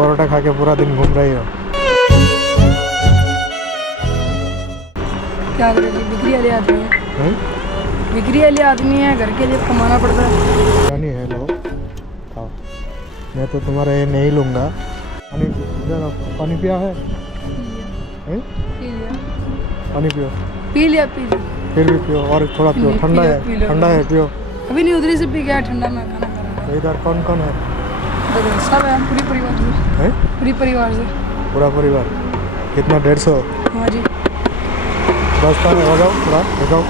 परोठा खा के पूरा दिन घूम रही हो। क्या करें जी, बिक्री वाले आदमी है। हैं? बिक्री वाले आदमी है, घर के लिए कमाना पड़ता है। बिरयानी है, लो खाओ। मैं तो तुम्हारा ये नहीं लूँगा। पानी इधर आओ, पानी पिया है? हैं? पी लिया पानी पियो, पी लिया पी लिया। फिर भी पियो और थोड़ा पियो। नहीं, ठंडा पी लो। है, ठंडा है, पियो। अभी नहीं, उधरी से पी गया, ठंडा में खाना खा रहा तो इधर कौन कौन है? है। सब है, पूरी परिवार से। हैं? पूरी परिवार से। पूरा परिवार कितना? 150? हाँ जी। बस का हो जाओ, पूरा हो जाओ।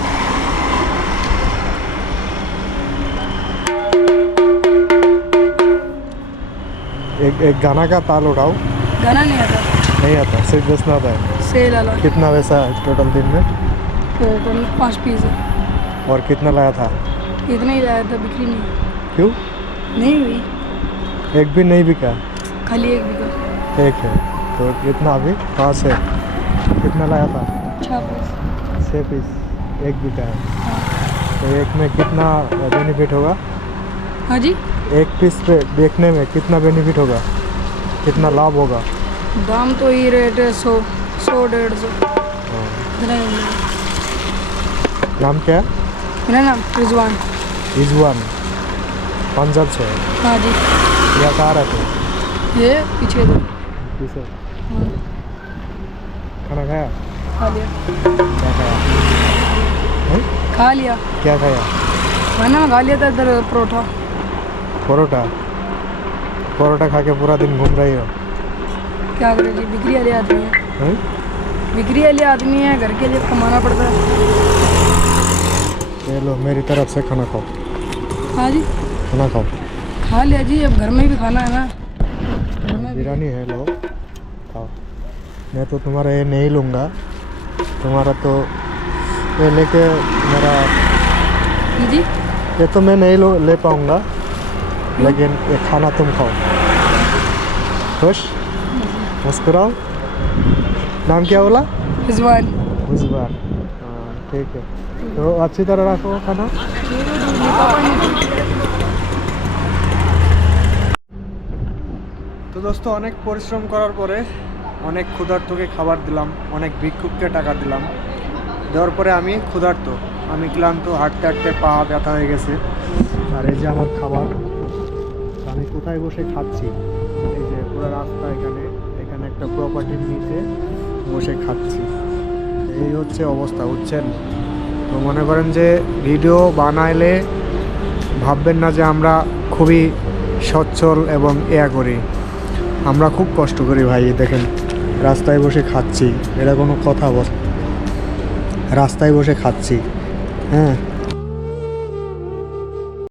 एक गाना का ताल उठाओ। गाना नहीं आता, नहीं आता, सिर्फ बेचना आता है। सेल वाला। कितना वैसा टोटल दिन में? टोटल 5 पीस है। और कितना लाया था? इतना ही लाया था, बिक्री नहीं क्यों? नहीं हुई, एक भी नहीं बिका? खाली एक बिका। एक है तो कितना अभी? 5 है। कितना लाया था? 6 पीस। 6 पीस, एक बिका है। हाँ। तो एक में कितना बेनिफिट होगा? हाँ जी। एक पीस पे बेचने में कितना बेनिफिट होगा, कितना लाभ होगा? दाम तो ही रेट है 100 150 हाँ। इतना ही है। नाम क्या है? मेरा नाम रिजवान। रिजवान, पंजाब से है। हाँ जी। या कहाँ रहते हो? ये पीछे दो। किसे? हाँ, खाना खाया? खा लिया। क्या खाया? हैं? खा लिया क्या खाया? खाना खा लिया था इधर, परोठा। परोठा? परोठा खा के पूरा दिन घूम रही हो। क्या करें जी, बिक्री वाले आदमी है। हैं? बिक्री वाले आदमी है, घर के लिए कमाना पड़ता है। ये लो, मेरी तरफ से खाना खाओ। हाँ जी, खाना खाओ। खा लिया जी, अब घर में भी खाना है ना। घर में भी। बिरयानी है, लो खाओ। मैं तो तुम्हारा ये नहीं लूँगा। तुम्हारा तो ये लेके मेरा, जी, ये तो मैं नहीं ले पाऊँगा, लेकिन ये खाना तुम खाओ। खुश? मुस्कुराओ। नाम क्या बोला? रिजवान। मुजबार। हाँ ठीक है, तो अच्छी तरह रखो खाना। তো দোস্ত, অনেক পরিশ্রম করার পরে অনেক ক্ষুধার্তকে খাবার দিলাম, অনেক ভিক্ষুককে টাকা দিলাম, দেওয়ার পরে আমি ক্ষুধার্ত, আমি ক্লান্ত, হাঁটতে হাঁটতে পা ব্যথা হয়ে গেছে। আর এই যে আমার খাবার, আমি কোথায় বসে খাচ্ছি, এই যে পুরো রাস্তা, এখানে এখানে একটা প্রপার্টির নিচে বসে খাচ্ছি। এই হচ্ছে অবস্থা, বুঝছেন? তো মনে করেন যে ভিডিও বানাইলে ভাববেন না যে আমরা খুবই সচ্ছল এবং করি। আমরা খুব কষ্ট করি ভাই। দেখেন রাস্তায় বসে খাচ্ছি, এটা কোনো কথা বল? রাস্তায় বসে খাচ্ছি, হ্যাঁ।